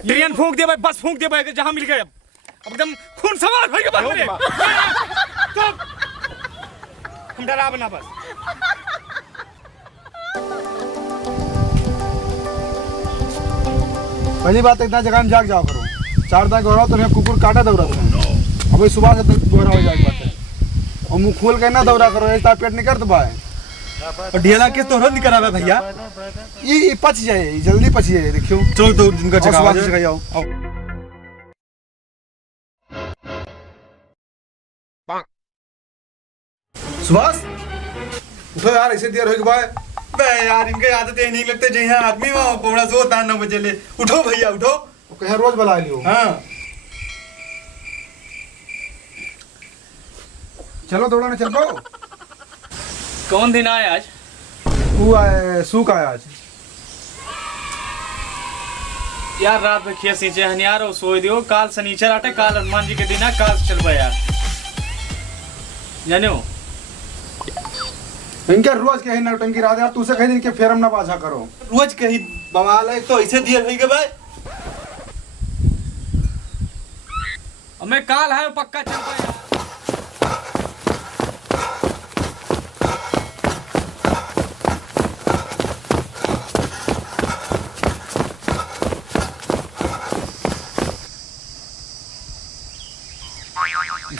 Train फूंक दे भाई, बस फूंक दे भाई, जहाँ मिल गए अब एकदम खून सवार हो गया मेरे। हम डरा बना बस। पहली बात इतना जगह में जाग जाओ करो, 4 दिन गोरा तो कुकुर काटा दौड़ा था, अभी सुबह से गोरा हो जाएगा और मुँह खोल के ना दौड़ा करो, ऐसा पेट नहीं कर दबा है और ढेला के तो रद्द करा भैया, ये पच जाए, जल्दी पच जाए। देखियो चलो तो दिन का जगह जाओ। सुभाष उठो यार, ऐसे देर हो गई भाई। बे यार इनके आदतें नहीं लगते जहाँ आदमी वहाँ पौड़ा सोता 9 बजे ले। उठो भैया उठो। कहे रोज बुला लियो। हाँ चलो दौड़ाने चल पाओ। कौन दिन आया आज? तू आए सूख आया आज यार रात में खेत सींचे हन यार, और सोई दियो, काल शनिचर आटे, काल हनुमान जी के दिन है, काल चल बा यार, जानो इनके रोज कहीं नौटंकी रात यार, तू से कहीं दिन के फेरम ना बाजा करो। रोज कहीं बवाल है तो ऐसे दिया भाई के भाई। अब मैं काल है पक्का चल बा यार।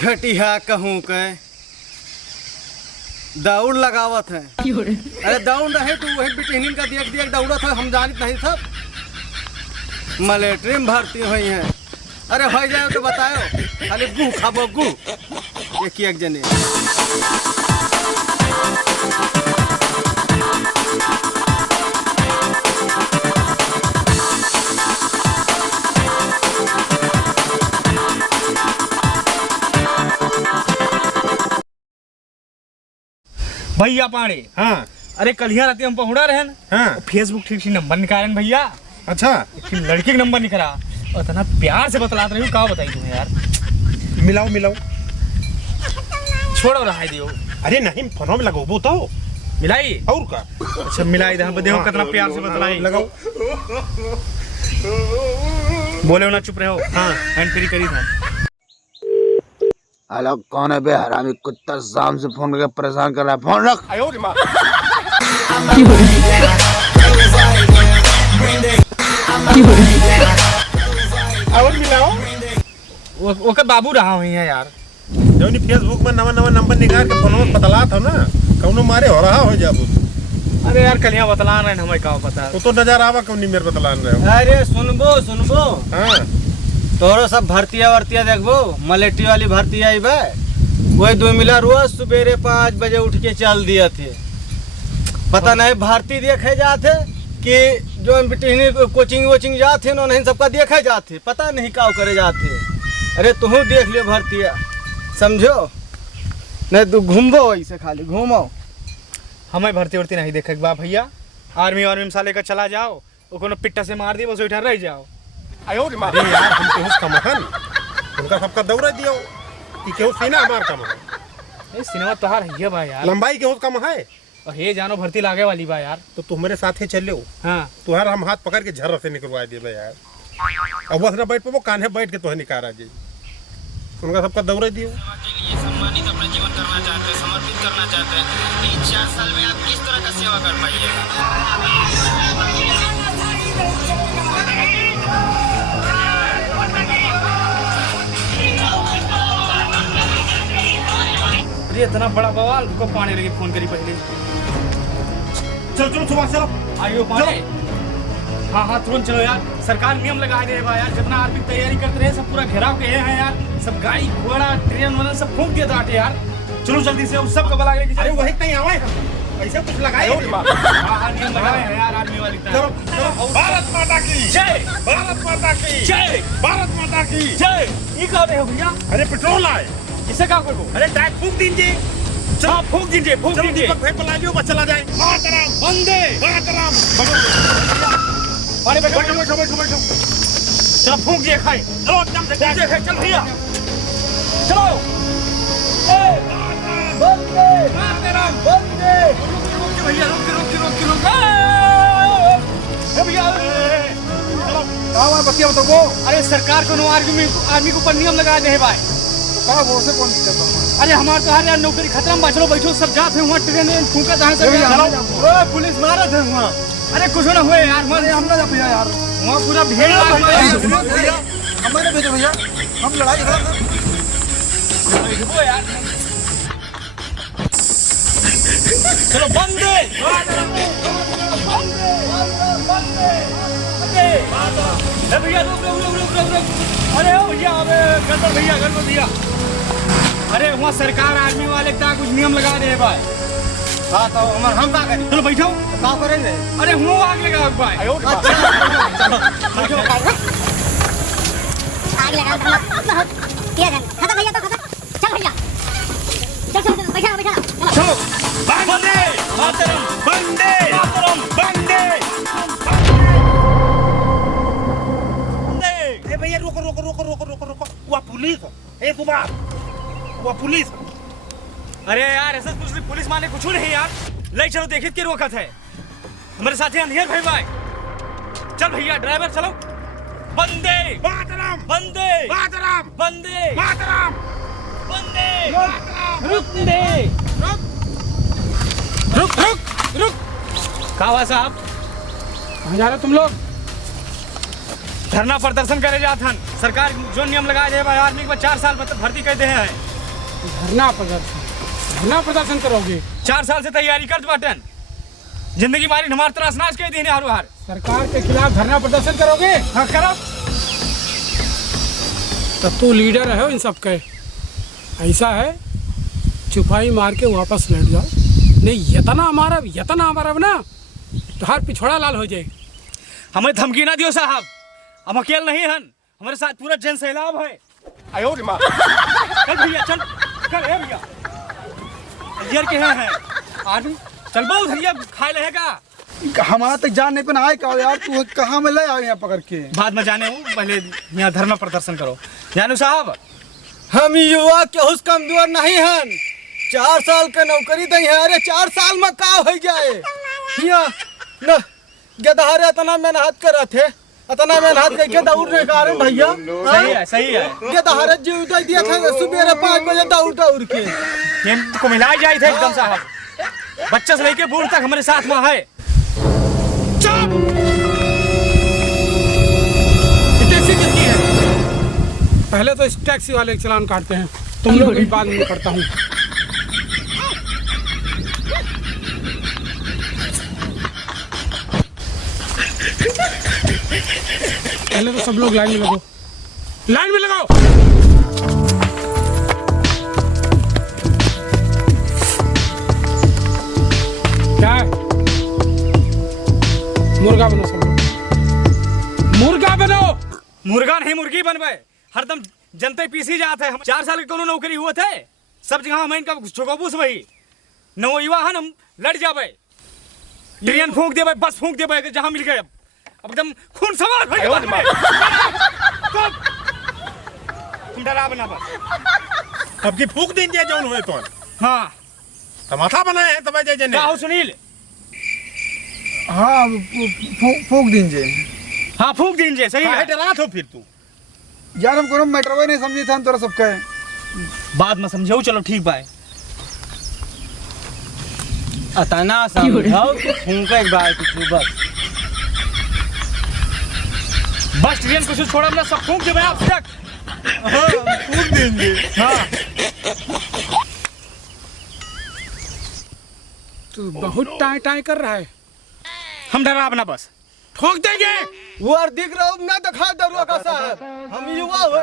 घटिया कहूँ के दौड़ लगावत है। अरे दौड़ रहे तो वही बिटहनिन का देख देख दौड़ा था, हम जानित नहीं था मलेट्री में भर्ती हुई है। अरे हो जाए तो बताओ, खाली गु खाबो गु एक जने। भैया पाड़े, हाँ अरे कल यहाँ रात हम पहुँचा रहे हैं, हाँ फेसबुक ठीक से नंबर निकाले भैया। अच्छा लड़के का नंबर निकला और इतना प्यार से बतलाते रही हूँ, क्या बताई तुम्हें यार। मिलाओ मिलाओ। छोड़ो रहा दियो। अरे नहीं फोनों में लगो तो मिलाई और का। अच्छा मिलाई दे, देखो कितना प्यार से बतलाई। लगाओ। बोले ना चुप रहे हो। हाँ हैंड फ्री करी था। हेलो कौन है बे हरामी कुत्ता, शाम से फोन करके परेशान कर रहा है, फोन रख। और मिलाओ। वो के बाबू रहा हुई है यार। जो नहीं फेसबुक में नवा नवा नंबर निकाल के फोन में बतला था ना, कौनो मारे हो रहा हो जाबो। अरे यार कल यहाँ बतला रहे हैं, हमें क्या पता। तो नजर आवा कौन नहीं मेरे बतला रहे हो। अरे सुनबो हाँ तोरो सब भर्तिया वर्तिया देखबो, मलेटी वाली भर्ती आई बे, वही 2 मिला रोज सवेरे 5 बजे उठ के चल दिया थे। पता नहीं भारती देखे जाते कि जो बिटिहनी कोचिंग वोचिंग जाते ना, नहीं सबका देखे जाते, पता नहीं क्या करे जाते। अरे तुम देख लियो भर्तिया, समझो नहीं तू घूमबो ऐसे, खाली घूमो। हमें भर्ती वर्ती नहीं देखे बा भैया। आर्मी में साले का चला जाओ, वो पिट्टा से मार दी, बस उठा रह जाओ। अरे यार हम केहू का महन उनका सबका दौरा दियो कि केहू सीना हमार का महन। ये सिनेमा तोहार है बा यार, लंबाई केहू का मह है। और हे जानो भर्ती लागे वाली बा यार। तो तू मेरे साथ ही चलो। हाँ तुहार हम हाथ पकड़ के झर्रा से निकलवा दिए यार। अब बस ना बैठ पे वो कान्हे बैठ के तुहे निकारा जी, उनका सबका दौरा दियो। सम्मानित अपना जीवन करना चाहते हैं, समर्पित करना चाहते हैं, इन 4 साल में आप किस तरह का सेवा कर पाइएगा? अरे इतना बड़ा बवाल, रुको पानी लगी, फोन करी पहले। चलो सुबह चलो। आइयो पानी। हाँ हाँ तुरंत चलो यार, सरकार नियम लगा दे बा यार, जितना आर्मी तैयारी करते रहे सब पूरा घेराव के हैं यार, सब गाड़ी घोड़ा ट्रेन वाला सब फूंक दिया था यार। चलो जल्दी से उस सब का बला लेके। अरे वही कहीं आवे ऐसे कुछ लगाए। हाँ नियम लगाए हैं यार आर्मी वाली तरह। चलो भारत माता की जय, भारत माता की जय, भारत माता की जय। ये कहा रहे हो भैया? अरे पेट्रोल आए। इसे क्या करो? अरे टाइप फूक दीजिए। हाँ फूक दीजिए, फूक दीजिए। भाई पला दियो, बस चला जाए। मातरम वंदे मातरम। अरे बैठो बैठो बैठो बैठो। चलो फूक दिए, खाए। चलो एकदम से चल भैया चलो। वंदे मातरम, वंदे। भैया रुक भैया। चलो कहाँ वहाँ बतिया बताओ वो अरे सरकार को आर्मी के ऊपर नियम लगा दे है भाई। कहाँ वो से कौन दिक्कत है? अरे हमारे तो हर यार नौकरी खतरा में चलो बैठो सब जाते हैं वहाँ ट्रेन में फूका जहाँ से भैया, चलो। हम पुलिस मारा था वहाँ। अरे कुछ ना हुए यार अरे हम ना जा भैया यार वहाँ पूरा भीड़ लगा हुआ है। भैया हमारे भेजो भैया हम लड़ाई झगड़ा कर बैठो यार चलो बंदे भैया रुक रुक रुक रुक रुक रुक अरे ओ भैया अबे गड़बड़ भैया अरे वहाँ सरकार आर्मी वाले का कुछ नियम लगा दे भाई। हाँ तो हम क्या करें? चलो बैठो क्या करेंगे? अरे हूँ आग लगा भाई आग लगा बहुत किया जाए खत्म भैया तो खत्म चल भैया चल बैठा बैठा चलो बंदे मातरम बंदे मातरम बंदे ए भैया रुको रुको रुको रुको रुको रुको वो पुलिस ए सुभाष वो पुलिस अरे यार ऐसा पुलिस माने कुछ नहीं यार ले चलो देखिए की रोकत है हमारे साथ ही अंधेर भाई भाई चल भैया ड्राइवर चलो बंदे मातरम बंदे मातरम बंदे मातरम बंदे रुक दे रुक रुक रुक कहाँ हुआ साहब कहाँ जा रहे हो तुम लोग? धरना प्रदर्शन करे जाथन सरकार जो नियम लगा दे भाई आर्मी के 4 साल मतलब भर्ती कर दे हैं धरना प्रदर्शन करोगे? 4 साल से तैयारी कर बाटन जिंदगी मारी हमारे तरास नाश कर दी हारो हार सरकार के खिलाफ धरना प्रदर्शन करोगे? हाँ करो तब तू लीडर है इन सब के। ऐसा है चुपाई मार के वापस लौट जाओ, नहीं यतना हमारा ना तो हर पिछड़ा लाल हो जाए। हमें धमकी ना दियो साहब हम अकेले नहीं हन हमारे साथ पूरा जन सैलाब है। आयो रे मां चल भैया चल चल ए भैया यार के हैं आदमी चल बहु धरिया खाए रहेगा हमारा तक जान नहीं पे आए का यार तू कहाँ में ले आए यहाँ पकड़ के? बाद में जाने हूँ पहले यहाँ धरना प्रदर्शन करो जानू साहब हम युवा के हुस कमजोर नहीं हन 4 साल का नौकरी दई है। अरे 4 साल में का हो जाए यहाँ न गदहारे इतना मेहनत करत है इतना मेहनत करके दौड़ने का रहे भैया। सही है गदहारे जीव दे दिया था सुबह 5 बजे दौड़ के ये को मिला जाए थे एकदम साहब बच्चे से लेके बूढ़ तक हमारे साथ में है। चुप टैक्सी किसकी है? पहले तो इस टैक्सी वाले के चलान काटते हैं, तुम लोग भी बाद में करता हूँ। पहले तो सब लोग लाइन में लगो, लाइन में लगाओ। क्या है? मुर्गा बनो सब लोग, मुर्गा बनो। मुर्गा नहीं मुर्गी बनवे हरदम जनते पीसी जाते हम 4 साल के कोनो नौकरी हुए थे सब जगह हम इनका चुकाबूस वही नौ युवा हन हम लड़ जावे ट्रेन फूंक देवे बस फूंक देवे जहाँ मिल गए अब एकदम खून सवार हो गए। तुम डरा बना बस अब की फूक दिन जे जौन हुए तो हाँ तमाथा बनाए हैं तब जे क्या हो सुनील? हाँ फूक दीजिए। हाँ फूंक दीजिए सही काहे है। डरा थो फिर तू यार हम कोनो मैटर नहीं समझी था तोरा सबका बाद में समझाऊ चलो ठीक बाय अतना समझाओ कि फूंका एक बार कुछ बस बस ट्रेन कुछ छोड़ा ना सब फूंक देवे आप तक फूक देंगे हाँ तू बहुत टाई टाई कर रहा है। हम डरा बना बस ठोक देंगे। वो और दिख रहा हूँ ना दिखा दरुआ का साहब हम युवा हुए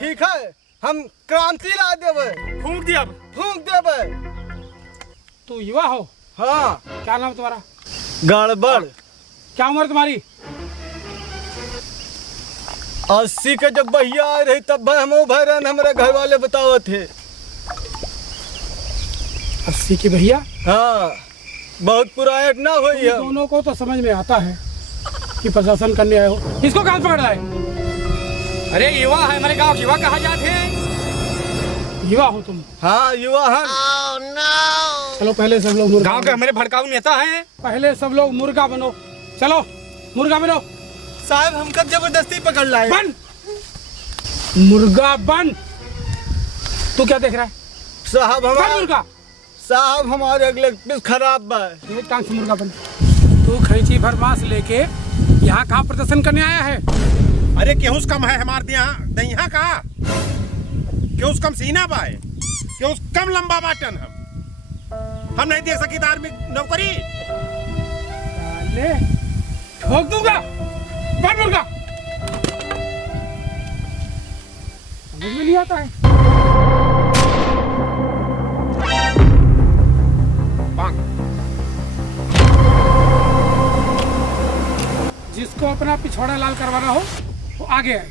ठीक है हम क्रांति ला देवे फूंक दिया अब फूंक देवे। तू युवा हो? हाँ क्या नाम तुम्हारा? गड़बड़ क्या उम्र तुम्हारी? 80 के जब भैया आ रही तब हम भैरन हमारे घर वाले बताओ थे। 80 की भैया? हाँ बहुत पुराना ना हुई है। दोनों को तो समझ में आता है कि प्रशासन करने आए हो। इसको कहाँ पकड़ रहा है? अरे युवा है हमारे गांव युवा कहा जाते हैं। युवा हो तुम? हाँ युवा है। चलो पहले सब लोग मुर्गा गांव के हमारे भड़काऊ नेता हैं। पहले सब लोग मुर्गा बनो। चलो मुर्गा बनो। साहब हमका जबरदस्ती पकड़ लाए। बन मुर्गा बन। तू क्या देख रहा है? साहब बन हमारे मुर्गा। साहब हमारे अगले पीस खराब बा। एक टांग से मुर्गा बन। तू खैची भर मांस लेके यहाँ कहाँ प्रदर्शन करने आया है? अरे केहूस कम है हमारे यहाँ का केहूस कम सीना बा है केहूस कम लंबा बाटन हम नहीं देख सकी धार्मिक नौकरी। ले ठोक दूंगा। बन मुर्गा। समझ में नहीं आता है। जिसको अपना पिछवाड़ा लाल करवाना हो वो आगे आए।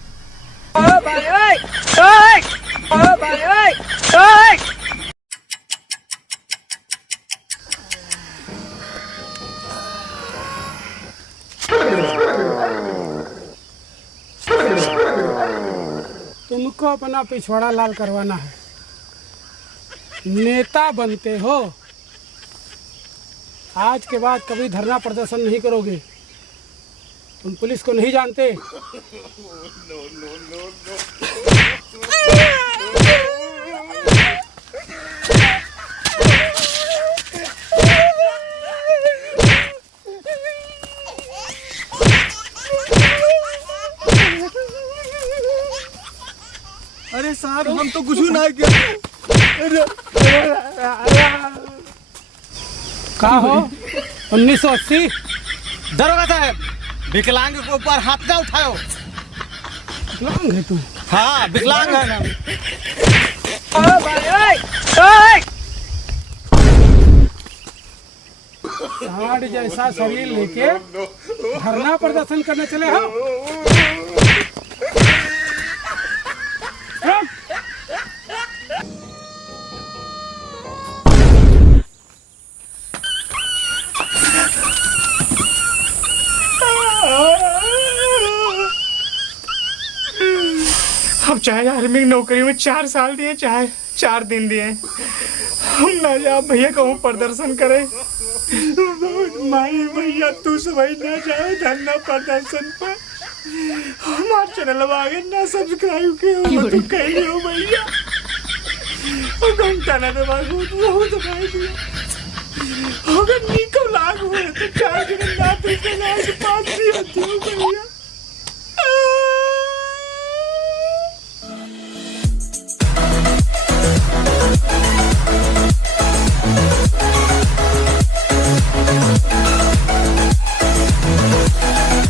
तुमको अपना पिछवाड़ा लाल करवाना है, नेता बनते हो। आज के बाद कभी धरना प्रदर्शन नहीं करोगे। तुम पुलिस को नहीं जानते। अरे साहब हम तो कुछ नहीं किया। कहा हो 1980? दरोगा साहब विकलांग के ऊपर हाथ ना उठाओ। विकलांग है तू? हाँ विकलांग है ना। सांड जैसा शरीर लेके धरना प्रदर्शन करने चले हो? अब चाहे आर्मी की नौकरी में 4 साल दिए चाहे 4 दिन दिए, हम ना जा भैया कहूँ प्रदर्शन करे। माई भैया तू समझ ना जाए धरना प्रदर्शन पर हमारे चैनल आगे ना सब्सक्राइब के हो तो कह लियो भैया और घंटा ना दबाओ तो दबाई दियो। अगर निको लागू है तो 4 दिन ना 5 दिन होती हो।